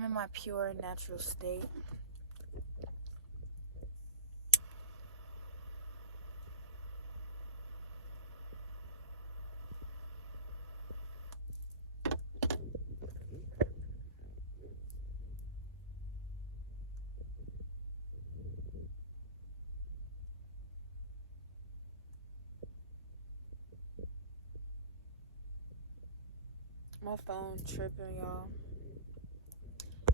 I'm in my pure natural state. My phone tripping, y'all.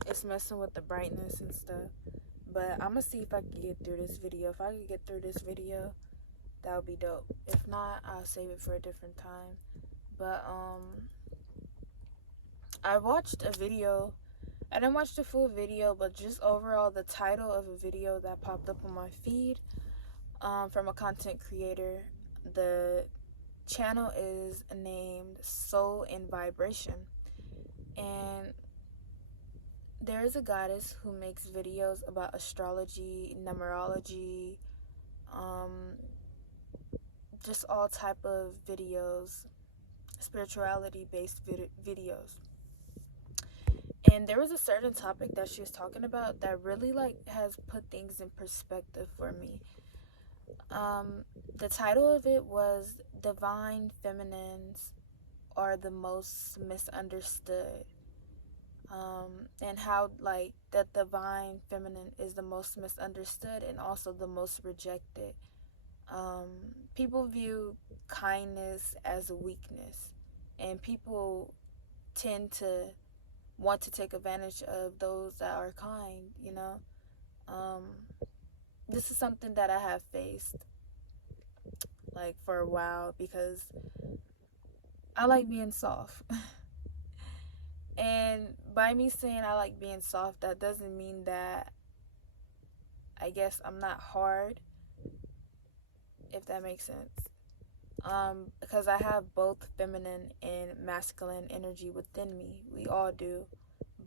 It's messing with the brightness and stuff. But I'm gonna see if I can get through this video. If I can get through this video, that would be dope. If not, I'll save it for a different time. But I watched a video. I didn't watch the full video, but just overall the title of a video that popped up on my feed from a content creator. The channel is named Soul in Vibration, and there is a goddess who makes videos about astrology, numerology, just all type of videos, spirituality based videos. And there was a certain topic that she was talking about that really has put things in perspective for me. The title of it was Divine Feminines Are the Most Misunderstood. And how that divine feminine is the most misunderstood and also the most rejected. People view kindness as a weakness, and people tend to want to take advantage of those that are kind, This is something that I have faced for a while, because I like being soft. And by me saying I like being soft, that doesn't mean that I guess I'm not hard, if that makes sense. Because I have both feminine and masculine energy within me. We all do.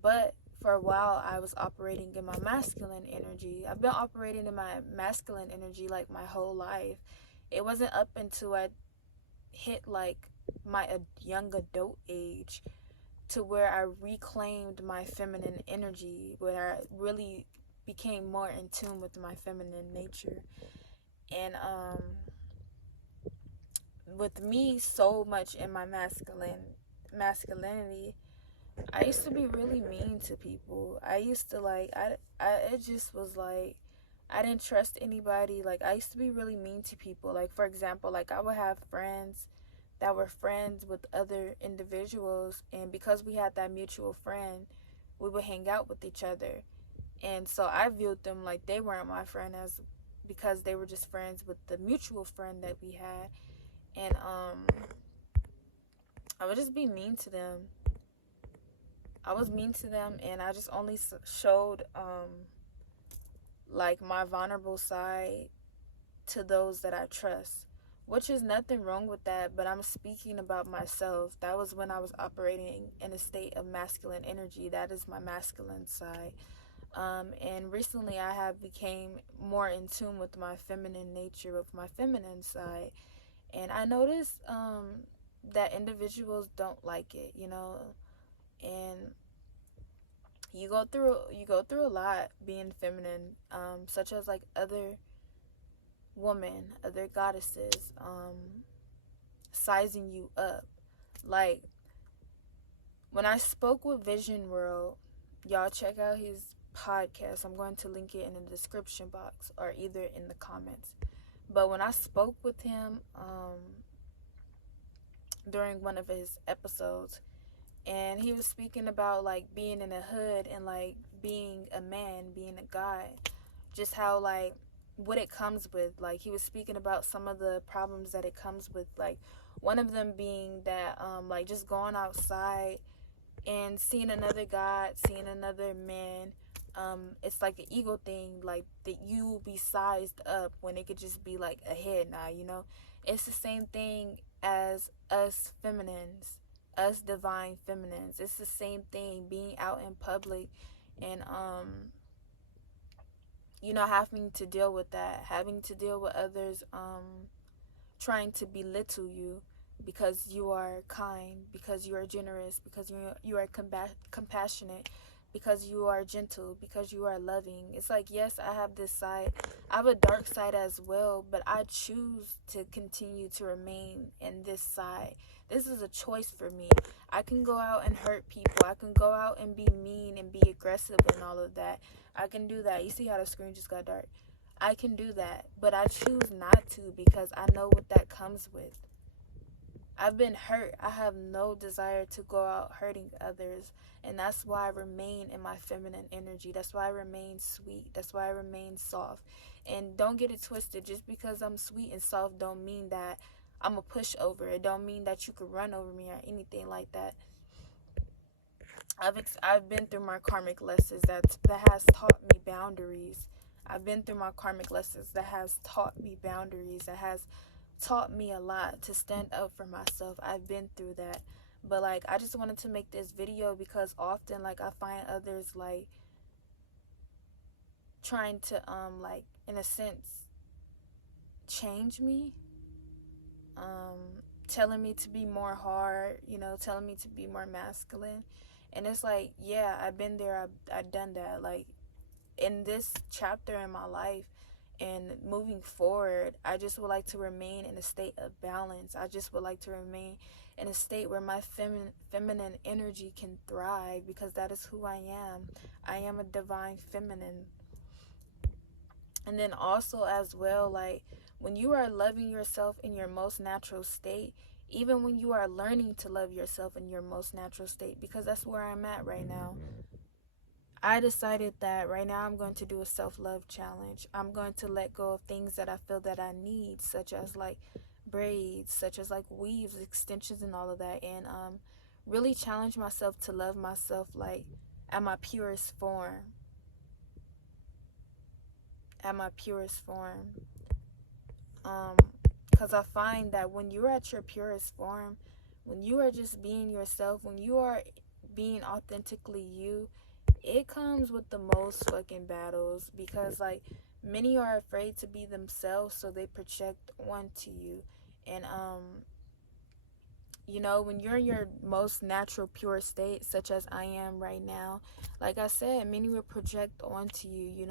But for a while, I was operating in my masculine energy. I've been operating in my masculine energy my whole life. It wasn't up until I hit my young adult age to where I reclaimed my feminine energy, where I really became more in tune with my feminine nature. And with me so much in my masculinity, I used to be really mean to people. I used to it just was I didn't trust anybody. I used to be really mean to people. For example, I would have friends that were friends with other individuals, and because we had that mutual friend, we would hang out with each other. And so I viewed them like they weren't my friend, because they were just friends with the mutual friend that we had. And I would just be mean to them. I was mean to them, and I just only showed my vulnerable side to those that I trust, which is nothing wrong with that, but I'm speaking about myself. That was when I was operating in a state of masculine energy. That is my masculine side. And recently I have became more in tune with my feminine nature, with my feminine side. And I noticed that individuals don't like it, and you go through a lot being feminine, such as other women, other goddesses, sizing you up. When I spoke with Vision World, y'all check out his podcast. I'm going to link it in the description box or either in the comments. But when I spoke with him during one of his episodes, and he was speaking about being in a hood and being a man, being a guy, just how what it comes with. He was speaking about some of the problems that it comes with, one of them being that just going outside and seeing another god, seeing another man, it's an ego thing, that you will be sized up when it could just be a head nod. It's the same thing as us feminines, us divine feminines. It's the same thing, being out in public and having to deal with that, having to deal with others trying to belittle you because you are kind, because you are generous, because you are compassionate. because you are gentle, because you are loving. It's like, yes, I have this side. I have a dark side as well, but I choose to continue to remain in this side. This is a choice for me. I can go out and hurt people. I can go out and be mean and be aggressive and all of that. I can do that. You see how the screen just got dark? I can do that, but I choose not to because I know what that comes with. I've been hurt. I have no desire to go out hurting others. And that's why I remain in my feminine energy. That's why I remain sweet. That's why I remain soft. And don't get it twisted. Just because I'm sweet and soft don't mean that I'm a pushover. It don't mean that you could run over me or anything like that. I've been through my karmic lessons that has taught me boundaries. I've been through my karmic lessons that has taught me boundaries. That has taught me a lot to stand up for myself. I've been through that. But like, I just wanted to make this video because often like I find others like trying to like in a sense change me, telling me to be more hard, telling me to be more masculine. And it's like, yeah, I've been there. I've done that. Like, in this chapter in my life and moving forward, I just would like to remain in a state of balance. I just would like to remain in a state where my feminine energy can thrive, because that is who I am. I am a divine feminine. And then also as well, like, when you are loving yourself in your most natural state, even when you are learning to love yourself in your most natural state, because that's where I'm at right now. I decided that right now I'm going to do a self-love challenge. I'm going to let go of things that I feel that I need, such as like braids, such as like weaves, extensions, and all of that, and really challenge myself to love myself like at my purest form. At my purest form. Because I find that when you're at your purest form, when you are just being yourself, when you are being authentically you, it comes with the most fucking battles, because like many are afraid to be themselves, so they project onto you. And when you're in your most natural pure state, such as I am right now, like I said, many will project onto you,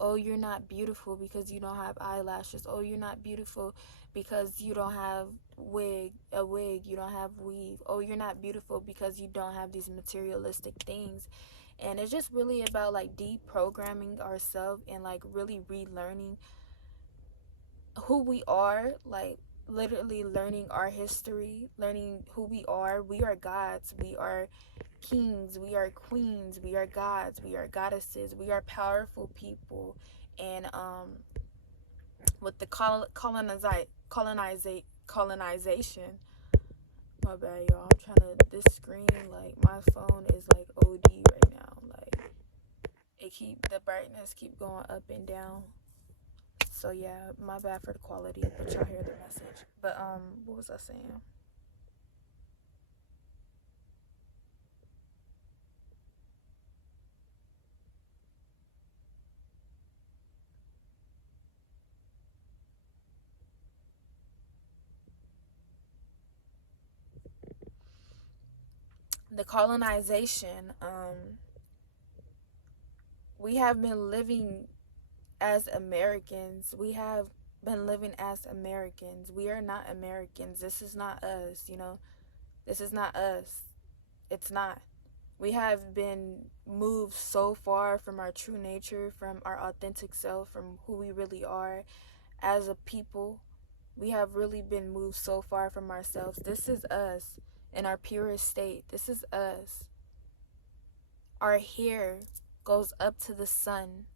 oh, you're not beautiful because you don't have eyelashes. Oh, you're not beautiful because you don't have a wig, you don't have weave. Oh, you're not beautiful because you don't have these materialistic things. And it's just really about like deprogramming ourselves and like really relearning who we are, like literally learning our history, learning who we are. We are gods, we are kings, we are queens, we are gods, we are goddesses, we are powerful people. And with the colonization, my bad, y'all, I'm trying to, this screen, like my phone is like OD right now. Like, the brightness keep going up and down. So yeah, my bad for the quality, but y'all hear the message. But what was I saying? The colonization. We have been living as Americans. We have been living as Americans. We are not Americans. This is not us, This is not us. It's not. We have been moved so far from our true nature, from our authentic self, from who we really are as a people. We have really been moved so far from ourselves. This is us in our purest state. This is us. Our hair goes up to the sun.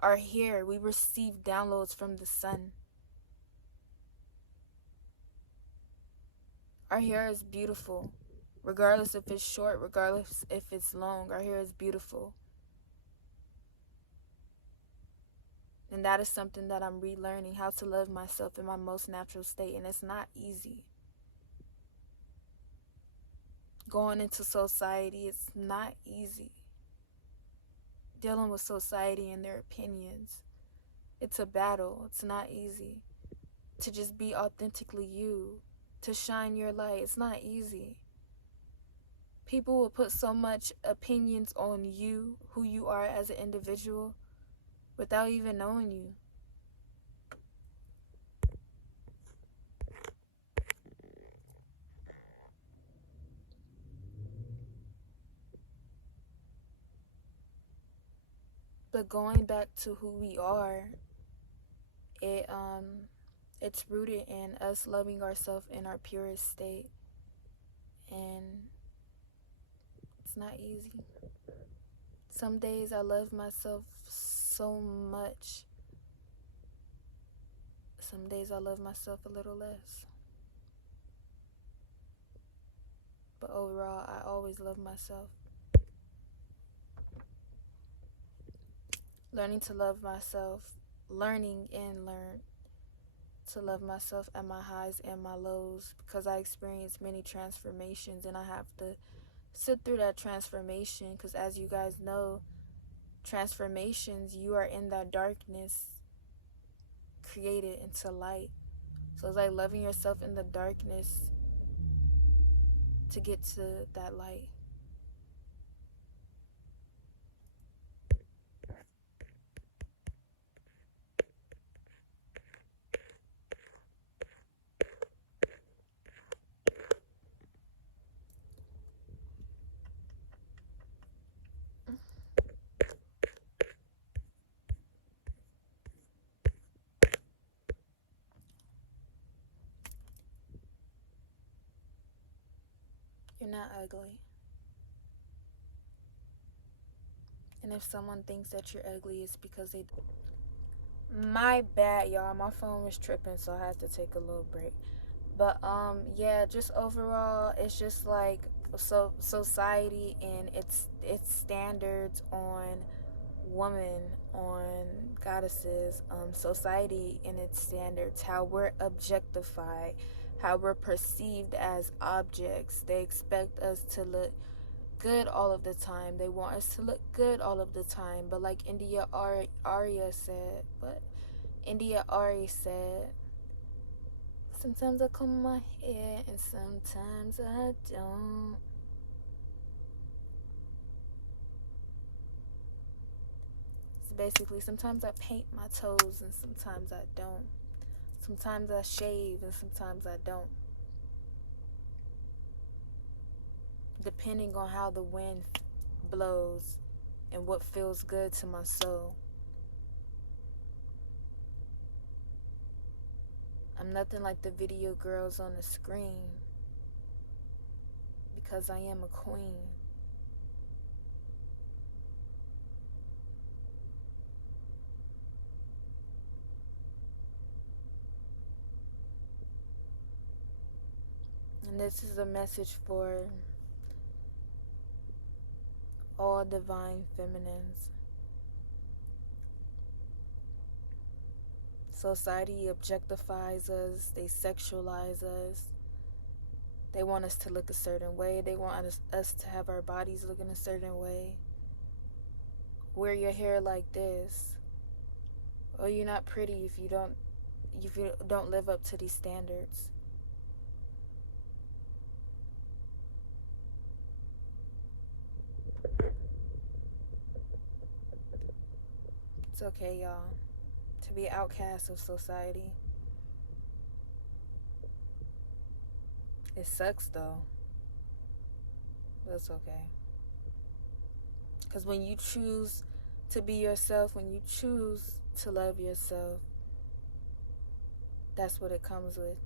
Our hair, we receive downloads from the sun. Our hair is beautiful. Regardless if it's short, regardless if it's long, our hair is beautiful. And that is something that I'm relearning, how to love myself in my most natural state. And it's not easy. Going into society, it's not easy. Dealing with society and their opinions, it's a battle. It's not easy. To just be authentically you, to shine your light, it's not easy. People will put so much opinions on you, who you are as an individual, without even knowing you. But going back to who we are, it it's rooted in us loving ourselves in our purest state, and it's not easy. Some days I love myself so much. Some days I love myself a little less. But overall, I always love myself. Learning to love myself, learning and learn to love myself at my highs and my lows, because I experienced many transformations and I have to sit through that transformation, because as you guys know, transformations, you are in that darkness created into light. So it's like loving yourself in the darkness to get to that light. You're not ugly. And if someone thinks that you're ugly, it's because they... My bad, y'all. My phone was tripping, so I had to take a little break. But yeah, just overall, it's just like, so society and its standards on women, on goddesses, society and its standards, how we're objectified, how we're perceived as objects. They expect us to look good all of the time. They want us to look good all of the time. But like India Ari said, sometimes I comb my hair and sometimes I don't. It's basically, sometimes I paint my toes and sometimes I don't. Sometimes I shave and sometimes I don't. Depending on how the wind blows and what feels good to my soul. I'm nothing like the video girls on the screen, because I am a queen. And this is a message for all divine feminines. Society objectifies us, they sexualize us. They want us to look a certain way. They want us to have our bodies looking a certain way. Wear your hair like this. Oh, you're not pretty if you don't live up to these standards. It's okay, y'all, to be outcasts of society. It sucks though, but it's okay. Because when you choose to be yourself, when you choose to love yourself, that's what it comes with.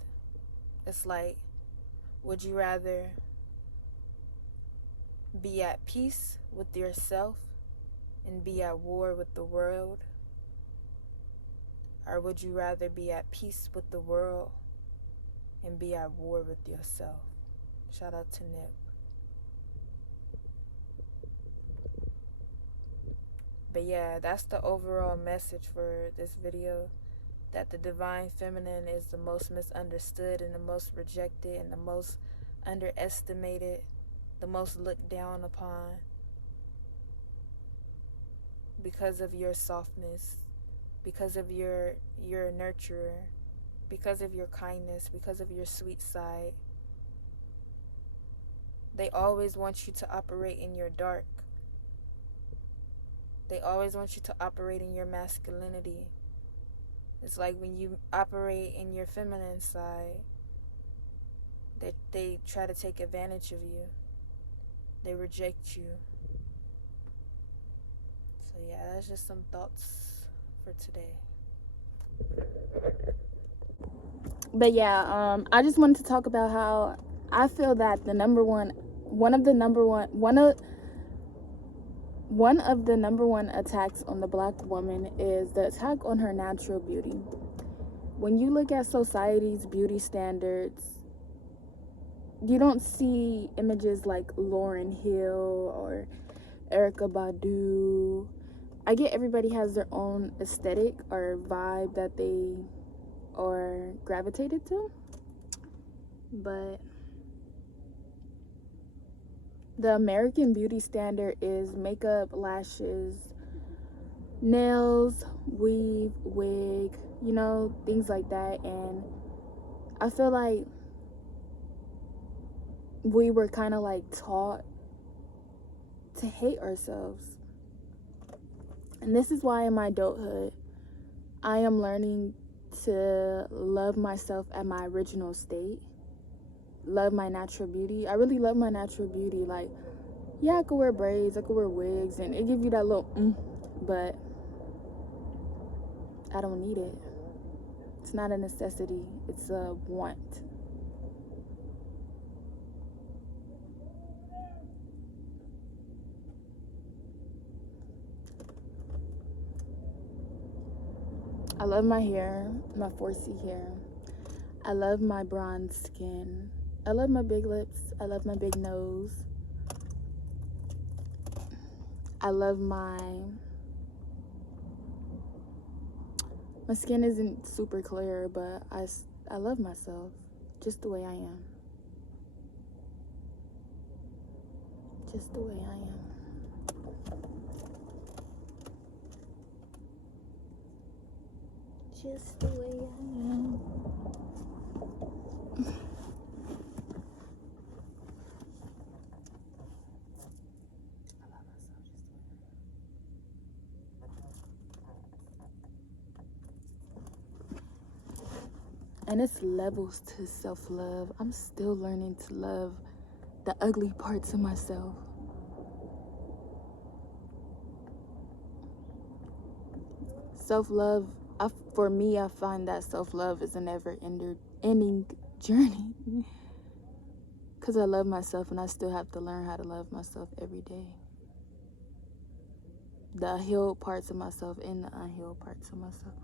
It's like, would you rather be at peace with yourself and be at war with the world? Or would you rather be at peace with the world and be at war with yourself? Shout out to Nip. But yeah, that's the overall message for this video. That the divine feminine is the most misunderstood and the most rejected and the most underestimated, the most looked down upon, because of your softness, because of your nurturer, because of your kindness, because of your sweet side. They always want you to operate in your dark. They always want you to operate in your masculinity. It's like when you operate in your feminine side, they try to take advantage of you. They reject you. So yeah, that's just some thoughts for today. But yeah, I just wanted to talk about how I feel that one of the number one attacks on the black woman is the attack on her natural beauty. When you look at society's beauty standards, you don't see images like Lauryn Hill or Erykah Badu. I get everybody has their own aesthetic or vibe that they are gravitated to, but the American beauty standard is makeup, lashes, nails, weave, wig, things like that. And I feel like we were kind of like taught to hate ourselves. And this is why in my adulthood, I am learning to love myself at my original state. Love my natural beauty. I really love my natural beauty. Like, yeah, I could wear braids, I could wear wigs, and it give you that little but I don't need it. It's not a necessity, it's a want. I love my hair, my 4C hair. I love my bronze skin. I love my big lips. I love my big nose. I love my skin isn't super clear, but I love myself just the way I am. Just the way I am. Just the way I am. And it's levels to self-love. I'm still learning to love the ugly parts of myself. Self-love, for me, I find that self-love is a never-ending journey. Because I love myself and I still have to learn how to love myself every day. The healed parts of myself and the unhealed parts of myself.